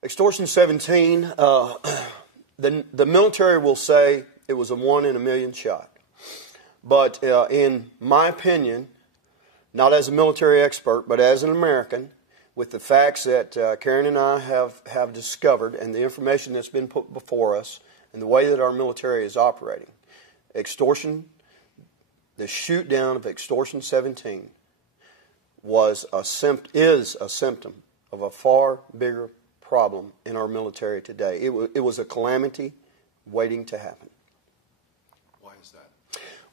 Extortion 17, the military will say it was a 1 in a million shot. But in my opinion, not as a military expert, but as an American, with the facts that Karen and I have discovered and the information that's been put before us and the way that our military is operating, extortion, the shoot down of Extortion 17 is a symptom of a far bigger problem in our military today. It was a calamity waiting to happen. Why is that?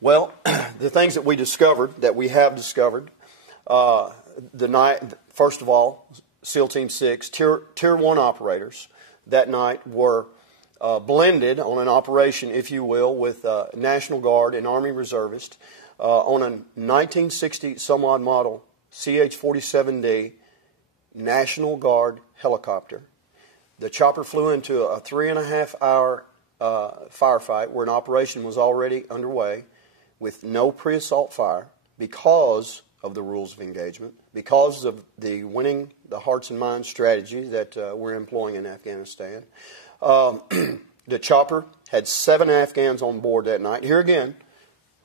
Well, the things that we have discovered, first of all, SEAL Team 6, Tier 1 operators that night were blended on an operation, if you will, with National Guard and Army reservists on a 1960 some odd model CH-47D National Guard helicopter. The chopper flew into a 3.5-hour firefight where an operation was already underway with no pre-assault fire because of the rules of engagement, because of the winning the hearts and minds strategy that we're employing in Afghanistan. The chopper had 7 Afghans on board that night. Here again,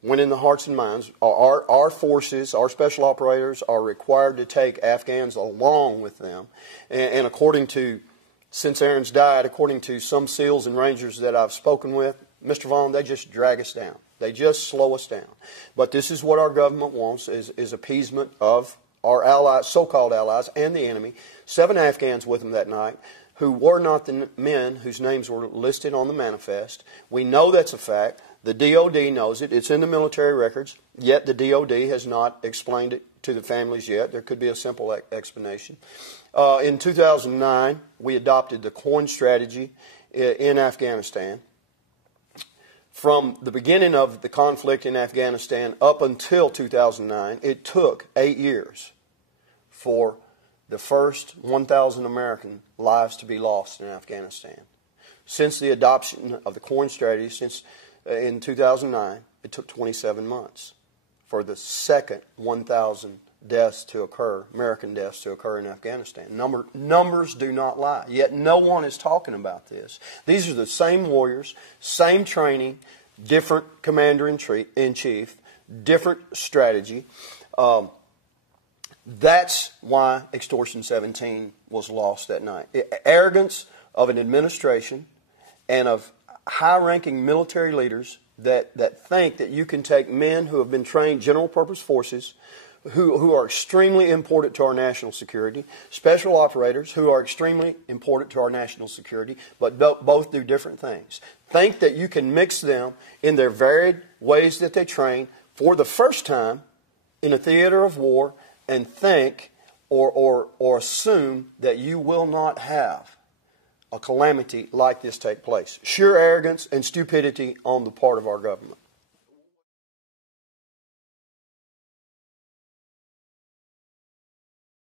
winning the hearts and minds. Our forces, our special operators, are required to take Afghans along with them. And according to, since Aaron's died, according to some SEALs and Rangers that I've spoken with, Mr. Vaughn, they just drag us down. They just slow us down. But this is what our government wants, is appeasement of our allies, so-called allies, and the enemy. 7 Afghans with them that night who were not the men whose names were listed on the manifest. We know that's a fact. The DOD knows it. It's in the military records, yet the DOD has not explained it to the families yet. There could be a simple explanation. In 2009, we adopted the COIN strategy in Afghanistan. From the beginning of the conflict in Afghanistan up until 2009, it took 8 years for the first 1,000 American lives to be lost in Afghanistan. Since the adoption of the COIN strategy, in 2009, it took 27 months for the second 1,000 deaths to occur, American deaths to occur in Afghanistan. Numbers do not lie, yet no one is talking about this. These are the same warriors, same training, different commander-in-chief, different strategy. That's why Extortion 17 was lost that night. Arrogance of an administration and of high-ranking military leaders that think that you can take men who have been trained general-purpose forces, who are extremely important to our national security, special operators who are extremely important to our national security, but both do different things. Think that you can mix them in their varied ways that they train for the first time in a theater of war and think or assume that you will not have a calamity like this take place. Sheer arrogance and stupidity on the part of our government.